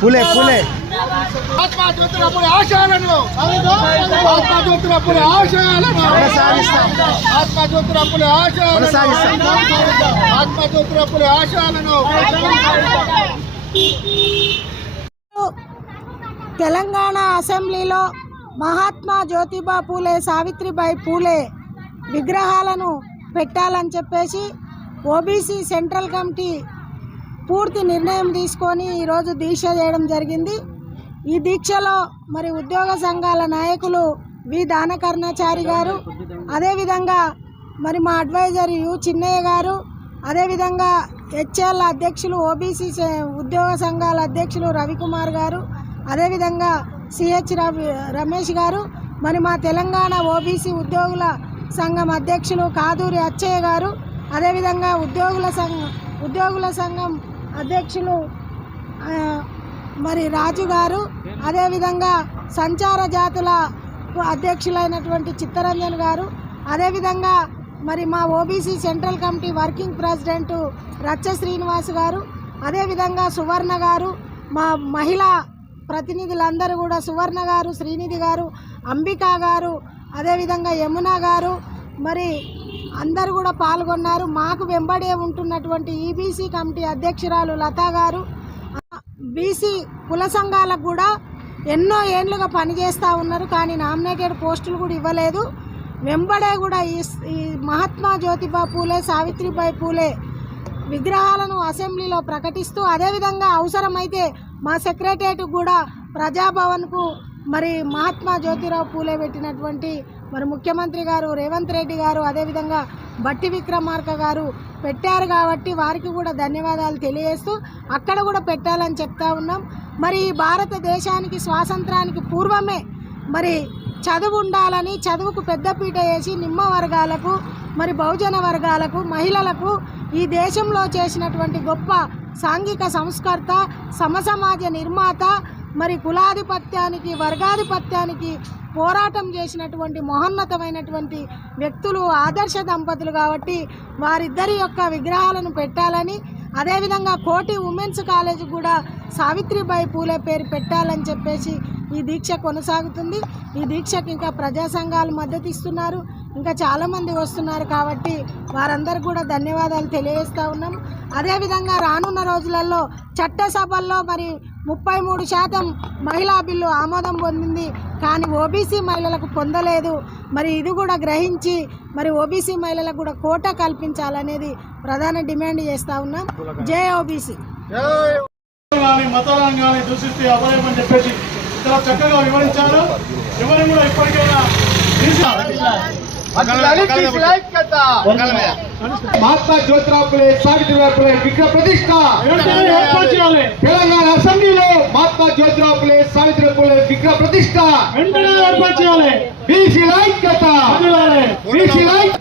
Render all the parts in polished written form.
फुले फुले महात्मा ज्योतिराव फुले आशयाలను महात्मा ज्योतिराव फुले आशयाలను महात्मा ज्योतिराव फुले आशयाలను महात्मा ज्योतिराव फुले आशयाలను తెలంగాణ అసెంబ్లీలో మహాత్మా జ్యోతిబా పూలే సావిత్రిబాయి పూలే విగ్రహాలను పెట్టాలని చెప్పేసి ఓబీసీ సెంట్రల్ కమిటీ పూర్తి నిర్ణయం తీసుకొని ఈరోజు దీక్ష చేయడం జరిగింది. ఈ దీక్షలో మరి ఉద్యోగ సంఘాల నాయకులు వి దానకర్ణాచారి గారు, అదేవిధంగా మరి మా అడ్వైజర్ యు చిన్నయ్య గారు, అదేవిధంగా హెచ్ఎల్ అధ్యక్షులు ఓబీసీ ఉద్యోగ సంఘాల అధ్యక్షులు రవికుమార్ గారు, అదేవిధంగా సిహెచ్ రమేష్ గారు, మరి మా తెలంగాణ ఓబీసీ ఉద్యోగుల సంఘం అధ్యక్షులు కాదూరి అచ్చయ్య గారు, అదేవిధంగా ఉద్యోగుల సంఘం అధ్యక్షులు మరి రాజు గారు, అదేవిధంగా సంచార జాతుల అధ్యక్షులైనటువంటి చిత్తరంజన్ గారు, అదేవిధంగా మరి మా OBC central committee working president రచ్చ శ్రీనివాస్ గారు, అదేవిధంగా సువర్ణ గారు, మా మహిళా ప్రతినిధులందరూ కూడా సువర్ణ గారు, శ్రీనిధి గారు, అంబికా గారు, అదేవిధంగా యమున గారు మరి అందరూ కూడా పాల్గొన్నారు. మాకు వెంబడే ఉంటున్నటువంటి ఈబీసీ కమిటీ అధ్యక్షురాలు లతా గారు, బీసీ కుల సంఘాలకు కూడా ఎన్నో ఏళ్ళుగా పనిచేస్తూ ఉన్నారు, కానీ నామినేటెడ్ పోస్టులు కూడా ఇవ్వలేదు. వెంబడే కూడా ఈ మహాత్మా జ్యోతిబా పూలే సావిత్రిబాయి పూలే విగ్రహాలను అసెంబ్లీలో ప్రకటిస్తూ, అదేవిధంగా అవసరమైతే మా సెక్రటేరియట్ కూడా ప్రజాభవన్కు మరి మహాత్మా జ్యోతిరావు పూలే పెట్టినటువంటి మరి ముఖ్యమంత్రి గారు రేవంత్ రెడ్డి గారు, అదేవిధంగా బట్టి విక్రమార్క గారు పెట్టారు కాబట్టి వారికి కూడా ధన్యవాదాలు తెలియజేస్తూ అక్కడ కూడా పెట్టాలని చెప్తా ఉన్నాం. మరి భారతదేశానికి స్వాతంత్రానికి పూర్వమే మరి చదువు ఉండాలని చదువుకు పెద్దపీట వేసి నిమ్మ వర్గాలకు మరి బహుజన వర్గాలకు మహిళలకు ఈ దేశంలో చేసినటువంటి గొప్ప సాంఘిక సంస్కర్త, సమసమాజ నిర్మాత, మరి కులాధిపత్యానికి వర్గాధిపత్యానికి పోరాటం చేసినటువంటి మహోన్నతమైనటువంటి వ్యక్తులు, ఆదర్శ దంపతులు కాబట్టి వారిద్దరి యొక్క విగ్రహాలను పెట్టాలని, అదేవిధంగా కోటి ఉమెన్స్ కాలేజ్ కూడా సావిత్రిబాయి పూలే పేరు పెట్టాలని చెప్పేసి ఈ దీక్ష కొనసాగుతుంది. ఈ దీక్షకు ఇంకా ప్రజా సంఘాలు మద్దతు ఇస్తున్నారు, ఇంకా చాలామంది వస్తున్నారు కాబట్టి వారందరికీ కూడా ధన్యవాదాలు తెలియజేస్తూ ఉన్నాం. అదేవిధంగా రానున్న రోజులలో చట్టసభల్లో మరి 33% మహిళా బిల్లు ఆమోదం పొందింది, కానీ ఓబీసీ మహిళలకు పొందలేదు. మరి ఇది కూడా గ్రహించి మరి ఓబీసీ మహిళలకు కూడా కోటా కల్పించాలనేది ప్రధాన డిమాండ్ చేస్తూ ఉన్నాం. జై ఓబీసీ. మతాలను కానీ దూషిస్తే అవ్వలేమని చెప్పేసి చాలా చక్కగా వివరించారు. ఎవరు కూడా ఇప్పటికైనా మహాత్మా జ్యోతిరావు పూలే సావిత్రిబాయి పూలే విగ్రహ ప్రతిష్ట తెలంగాణ అసెంబ్లీలో మహాత్మా జ్యోతిరావు పూలే సావిత్రిబాయి పూలే విగ్రహ ప్రతిష్ట బీసీల ఐక్యత.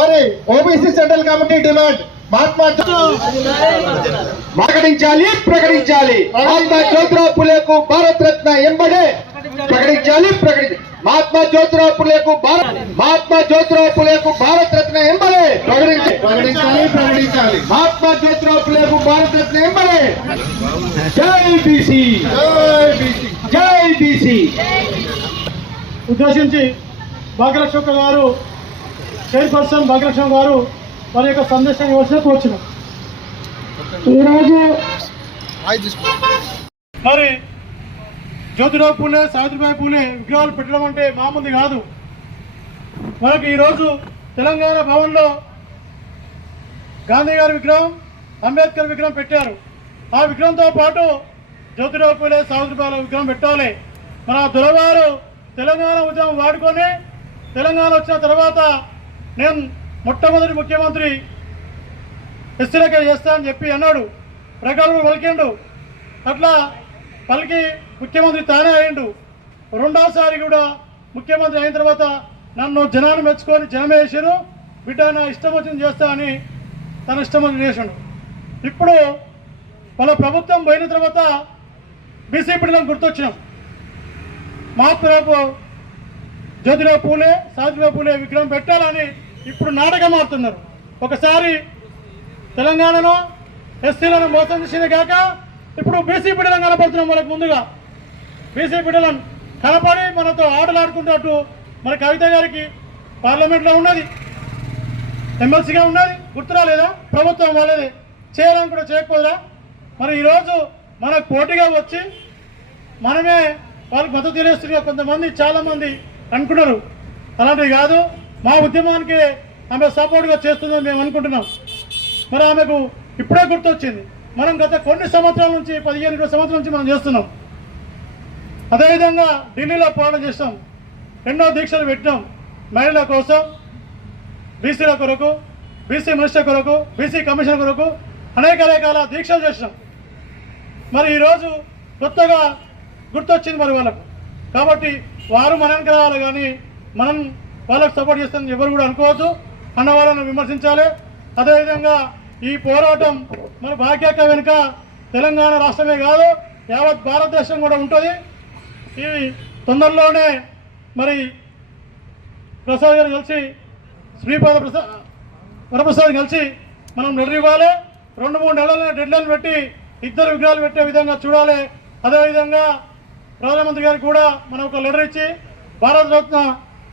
మరి OBC central committee demand Mahatma ప్రకటించాలి మహాత్మా జ్యోతిరావు పూలేకు భారత రత్న ఎంబడే ప్రకటించాలి. మహాత్మా జ్యోతిరావు పూలేకు భారత రత్న ఎంబడే ప్రకటించాలి. మహాత్మా జ్యోతిరావు పూలేకు భారత రత్న ఎంబడే. జై బీసీ. ఉద్దేశించి భాగ్యలక్ష్మి గారు చైర్పర్సన్ భాగ్యలక్ష్మి గారు వారి యొక్క సందేశం ఇవ్వాల్సిన వచ్చిన ఈరోజు మరి జ్యోతిరావు పూలే సావిత్రిబాయి పూలే విగ్రహాలు పెట్టడం అంటే మామూలు కాదు. మనకి ఈరోజు తెలంగాణ భవన్లో గాంధీ గారి విగ్రహం, అంబేద్కర్ విగ్రహం పెట్టారు. ఆ విగ్రహంతో పాటు జ్యోతిరావు పూలే సావిత్రిబాయి విగ్రహం పెట్టాలి. మన దొరవారు తెలంగాణ ఉద్యమం వాడుకొని తెలంగాణ వచ్చిన తర్వాత నేను మొట్టమొదటి ముఖ్యమంత్రి ఎస్సీలకే చేస్తా అని చెప్పి అన్నాడు. ప్రగల్భాలు పలికిండు. అట్లా పలికి ముఖ్యమంత్రి తానే అయ్యిండు. రెండోసారి కూడా ముఖ్యమంత్రి అయిన తర్వాత నన్ను జనాన్ని మెచ్చుకొని జనం వేసారు, బిడ్డ నా ఇష్టం వచ్చింది చేస్తా అని తన ఇష్టం వచ్చి చేసాడు. ఇప్పుడు వాళ్ళ ప్రభుత్వం పోయిన తర్వాత బీసీ బిడ్డలను గుర్తొచ్చినాం. మహాత్మా జ్యోతిరావు పూలే సావిత్రిబాయి పూలే విగ్రహం పెట్టాలని ఇప్పుడు నాటకం ఆడుతున్నారు. ఒకసారి తెలంగాణలో ఎస్సీలను మోసం చేసింది కాక ఇప్పుడు బీసీ బిడ్డలను కనపడుతున్నాం. మనకు ముందుగా బీసీ బిడ్డలను కనపడి మనతో ఆటలాడుకుంటున్నట్టు మన కవిత గారికి పార్లమెంట్లో ఉన్నది, ఎమ్మెల్సీగా ఉన్నది, గుర్తురాలేదా? ప్రభుత్వం వాళ్ళది చేయాలని కూడా చేయకపోదా? మరి ఈరోజు మనకు పోటీగా వచ్చి మనమే వాళ్ళకి మద్దతు తెలియస్తుగా కొంతమంది చాలామంది అనుకున్నారు. అలాంటివి కాదు, మా ఉద్యమానికి ఆమె సపోర్ట్గా చేస్తుందని మేము అనుకుంటున్నాం. మరి ఆమెకు ఇప్పుడే గుర్తొచ్చింది. మనం గత కొన్ని సంవత్సరాల నుంచి 15-20 సంవత్సరాల నుంచి మనం చేస్తున్నాం. అదేవిధంగా ఢిల్లీలో పోరాటం చేస్తాం, ఎన్నో దీక్షలు పెట్టినాం. మహిళల కోసం, బీసీల కొరకు, బీసీ మినిస్టర్ కొరకు, బీసీ కమిషన్ కొరకు అనేక రకాల దీక్షలు చేసినాం. మరి ఈరోజు కొత్తగా గుర్తొచ్చింది మరి వాళ్ళకు. కాబట్టి వారు మనకి రావాలి, కానీ మనం వాళ్ళకు సపోర్ట్ చేస్తామని ఎవరు కూడా అనుకోవద్దు. అన్న వాళ్ళను విమర్శించాలి. అదేవిధంగా ఈ పోరాటం మన భాగ్యక వెనుక తెలంగాణ రాష్ట్రమే కాదు, యావత్ భారతదేశం కూడా ఉంటుంది. ఇవి తొందరలోనే మరి ప్రసాద్ గారు కలిసి, శ్రీపాద వరప్రసాద్ కలిసి మనం లెటర్ ఇవ్వాలి. 2-3 నెలల డెడ్లైన్ పెట్టి 2 విగ్రహాలు పెట్టే విధంగా చూడాలి. అదేవిధంగా ప్రధానమంత్రి గారికి కూడా మనం ఒక లెటర్ ఇచ్చి భారతరత్న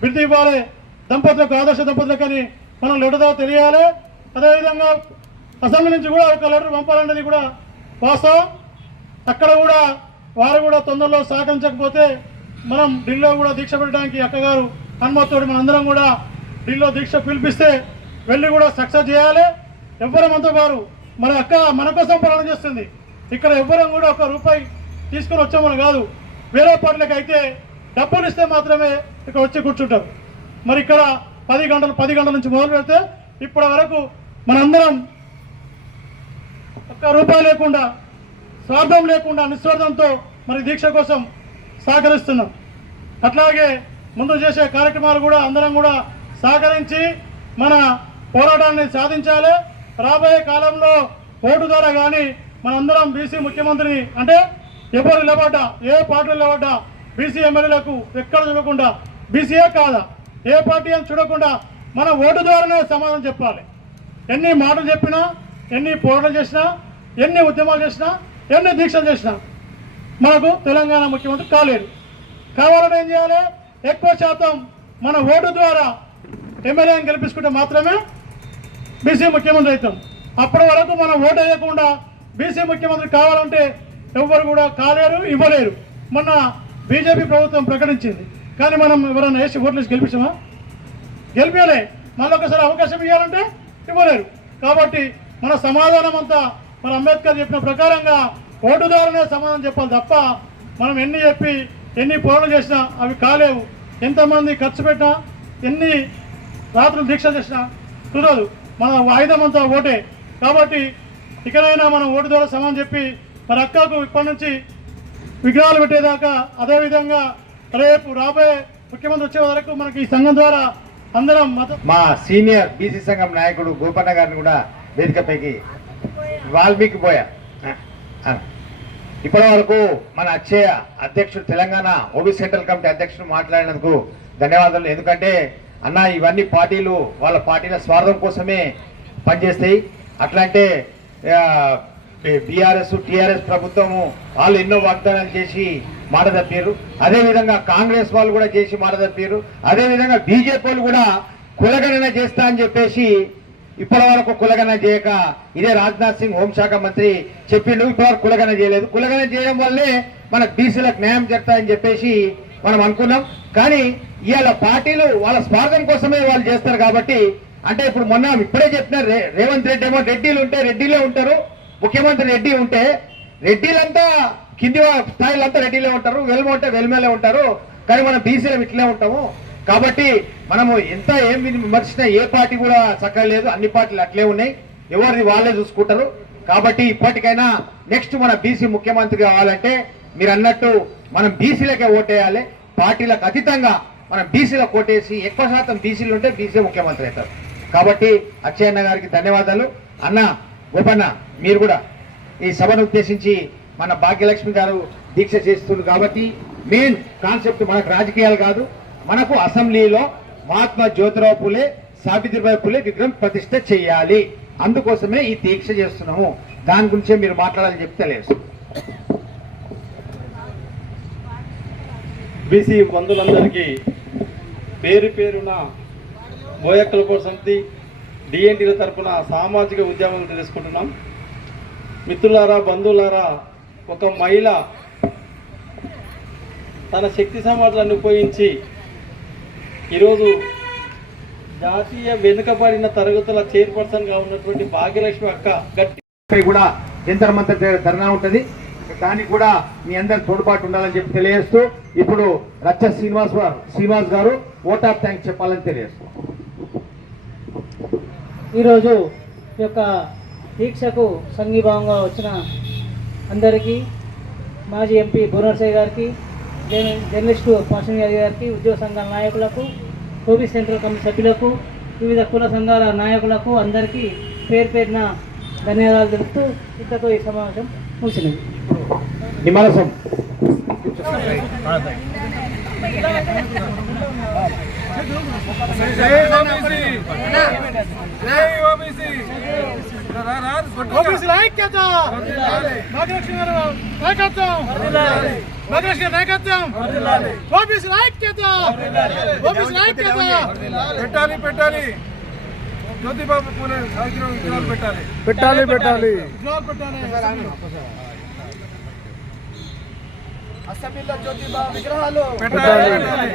బిరుదు ఇవ్వాలి దంపతులకు, ఆదర్శ దంపతులకు అని మనం లెటర్తో తెలియాలి. అదేవిధంగా అసెంబ్లీ నుంచి కూడా ఒక లెటర్ పంపాలనేది కూడా వాస్తవం. అక్కడ కూడా వారు కూడా తొందరలో సహకరించకపోతే మనం ఢిల్లీలో కూడా దీక్ష పెట్టడానికి అక్కగారు అనుమతితోటి మనందరం కూడా ఢిల్లీలో దీక్ష పిలిపిస్తే వెళ్ళి కూడా సక్సెస్ చేయాలి. ఎవ్వరమంతా వారు మన అక్క మన కోసం పోరాటం చేస్తుంది. ఇక్కడ ఎవ్వరం కూడా 1 రూపాయి తీసుకొని వచ్చామని కాదు. వేరే పార్టీలకు అయితే డబ్బులు ఇస్తే మాత్రమే ఇక్కడ వచ్చి కూర్చుంటారు. మరి ఇక్కడ 10 గంటల నుంచి మొదలు పెడితే ఇప్పటి వరకు మనందరం 1 రూపాయి లేకుండా, స్వార్థం లేకుండా, నిస్వార్థంతో మరి దీక్ష కోసం సహకరిస్తున్నాం. అట్లాగే ముందు చేసే కార్యక్రమాలు కూడా అందరం కూడా సహకరించి మన పోరాటాన్ని సాధించాలి. రాబోయే కాలంలో ఓటు ద్వారా కానీ మనందరం బీసీ ముఖ్యమంత్రిని, అంటే ఎవరు నిలబడ్డా, ఏ పార్టీలు నిలబడ్డా బీసీ ఎమ్మెల్యేలకు ఎక్కడ చూడకుండా, బీసీఏ కాదా ఏ పార్టీ అని చూడకుండా మన ఓటు ద్వారానే సమాధానం చెప్పాలి. ఎన్ని మాటలు చెప్పినా, ఎన్ని పోరాటం చేసినా, ఎన్ని ఉద్యమాలు చేసినా, ఎన్ని దీక్షలు చేసినా మనకు తెలంగాణ ముఖ్యమంత్రి కాలేరు. కావాలని ఏం చేయాలి? ఎక్కువ శాతం మన ఓటు ద్వారా ఎమ్మెల్యేని గెలిపించుకుంటే మాత్రమే బీసీ ముఖ్యమంత్రి అవుతాం. అప్పటి వరకు మనం ఓటు వేయకుండా బీసీ ముఖ్యమంత్రి కావాలంటే ఎవరు కూడా కాలేరు, ఇవ్వలేరు. మొన్న బీజేపీ ప్రభుత్వం ప్రకటించింది, కానీ మనం ఎవరైనా వేసి ఓట్లు వేసి గెలిపించామా? గెలిపేలే. మళ్ళీ ఒకసారి అవకాశం ఇవ్వాలంటే ఇవ్వలేరు. కాబట్టి మన సమాధానం అంతా మన అంబేద్కర్ చెప్పిన ప్రకారంగా ఓటు ద్వారానే సమాధానం చెప్పాలి తప్ప మనం ఎన్ని చెప్పి ఎన్ని పోరాటం చేసినా అవి కాలేవు. ఎంతమంది ఖర్చు పెట్టినా, ఎన్ని రాత్రులు దీక్ష చేసినా కుదరదు. మన ఆయుధం అంతా ఓటే. కాబట్టి ఇకనైనా మనం ఓటు ద్వారా సమాధానం చెప్పి మరి అక్కకు ఇప్పటి నుంచి విగ్రహాలు పెట్టేదాకా, అదేవిధంగా రేపు రాబోయే ముఖ్యమంత్రి వచ్చే వరకు మనకి ఈ సంఘం ద్వారా అందరం మా సీనియర్ బీసీ సంఘం నాయకుడు గోపన్న గారిని కూడా వేదికపైకి వాల్మీకి పోయా. ఇప్పటి వరకు మన అక్షయ అధ్యక్షుడు, తెలంగాణ ఓబీ సెంట్రల్ కమిటీ అధ్యక్షుడు మాట్లాడినందుకు ధన్యవాదాలు. ఎందుకంటే అన్న ఇవన్నీ పార్టీలు వాళ్ళ పార్టీల స్వార్థం కోసమే పనిచేస్తాయి. అట్లా అంటే బీఆర్ఎస్ టీఆర్ఎస్ ప్రభుత్వము వాళ్ళు ఎన్నో వాగ్దానాలు చేసి మాట తప్పారు. అదేవిధంగా కాంగ్రెస్ వాళ్ళు కూడా చేసి మాట తప్పారు. అదేవిధంగా బీజేపీ వాళ్ళు కూడా కులగణన చేస్తా అని చెప్పేసి ఇప్పటి వరకు కులగణన చేయక, ఇదే రాజ్నాథ్ సింగ్ హోంశాఖ మంత్రి చెప్పిండు, ఇప్పటివరకు కులగణన చేయలేదు. కులగణన చేయడం వల్లే మన బీసీలకు న్యాయం జరుగుతాయని చెప్పేసి మనం అనుకున్నాం. కానీ ఇవాళ పార్టీలు వాళ్ళ స్వార్థం కోసమే వాళ్ళు చేస్తారు. కాబట్టి అంటే ఇప్పుడు మొన్న ఇప్పుడే చెప్పిన రేవంత్ రెడ్డి ఏమో రెడ్డిలు ఉంటే రెడ్డిలే ఉంటారు, ముఖ్యమంత్రి రెడ్డి ఉంటే రెడ్డిలంతా కింది స్థాయిలంతా రెడ్డిలే ఉంటారు, వెల్మ ఉంటే వెల్మేలే ఉంటారు. కానీ మనం బీసీలో ఇట్లే ఉంటాము. కాబట్టి మనము ఎంత ఏం విమర్శించినా ఏ పార్టీ కూడా చక్కగా లేదు, అన్ని పార్టీలు అట్లే ఉన్నాయి, ఎవరిని వాళ్ళే చూసుకుంటారు. కాబట్టి ఇప్పటికైనా నెక్స్ట్ మన బీసీ ముఖ్యమంత్రి కావాలంటే మీరు అన్నట్టు మనం బీసీలకే ఓటేయాలి. పార్టీలకు అతీతంగా మనం బీసీలకు ఓటేసి ఎక్కువ శాతం బీసీలు ఉంటే బీసీ ముఖ్యమంత్రి అవుతారు. కాబట్టి అక్షయన్న గారికి ధన్యవాదాలు. అన్న గోపన్న మీరు కూడా ఈ సభను ఉద్దేశించి మన భాగ్యలక్ష్మి గారు దీక్ష చేస్తున్నారు. కాబట్టి మెయిన్ కాన్సెప్ట్ మనకు రాజకీయాలు కాదు, మనకు అసెంబ్లీలో మహాత్మా జ్యోతిరావు పూలే, సావిత్రిబాయి పూలే విగ్రహం ప్రతిష్ఠ చేయాలి. అందుకోసమే ఈ దీక్ష చేస్తున్నాము. దాని గురించే మీరు మాట్లాడాలని చెప్తే లేదు. బీసీ బంధువులందరికీ పేరు పేరున బోయక్కల పోర్ సమితి డిఎన్టీల తరఫున సామాజిక ఉద్యమం తెలుసుకుంటున్నాం. మిత్రులారా, బంధువులారా, ఒక మహిళ తన శక్తి సామర్థ్యాలను ఉపయోగించి ఈరోజు జాతీయ వెనుకబడిన తరగతుల చైర్పర్సన్గా ఉన్నటువంటి భాగ్యలక్ష్మి అక్క గట్టి కూడా జంతర్ మంతర్ ధర్నా ఉంటుంది. దానికి కూడా మీ అందరి తోడ్పాటు ఉండాలని చెప్పి తెలియజేస్తూ ఇప్పుడు రచ్చ శ్రీనివాస్ గారు ఓట్ ఆఫ్ థ్యాంక్స్ చెప్పాలని తెలియజేస్తూ ఈరోజు ఈ యొక్క దీక్షకు సంఘీభావంగా వచ్చిన అందరికీ, మాజీ ఎంపీ భువనర్సయ్య గారికి, జర్నలిస్టు పాషన్ గారికి, ఉద్యోగ సంఘాల నాయకులకు, ఓబీసీ సెంట్రల్ కమిటీ సభ్యులకు, వివిధ కుల సంఘాల నాయకులకు అందరికీ పేరు పేరున ధన్యవాదాలు తెలుపుతూ ఇంతతో ఈ సమావేశం ముగిసినది. నిమ్మరసం ఓబీసీ ఐక్యత, భాగ్యలక్ష్మి గారు నాయకత్వం, భాగ్యలక్ష్మి గారి నాయకత్వం, ఓబీసీ ఐక్యత, ఓబీసీ ఐక్యత పెట్టాలి పెట్టాలి జ్యోతిబాబు పూలే విగ్రహాలు పెట్టాలి పెట్టాలి పెట్టాలి విగ్రహాలు పెట్టాలి. అసెంబ్లీలో జ్యోతిబాబు విగ్రహాలు పెట్టాలి.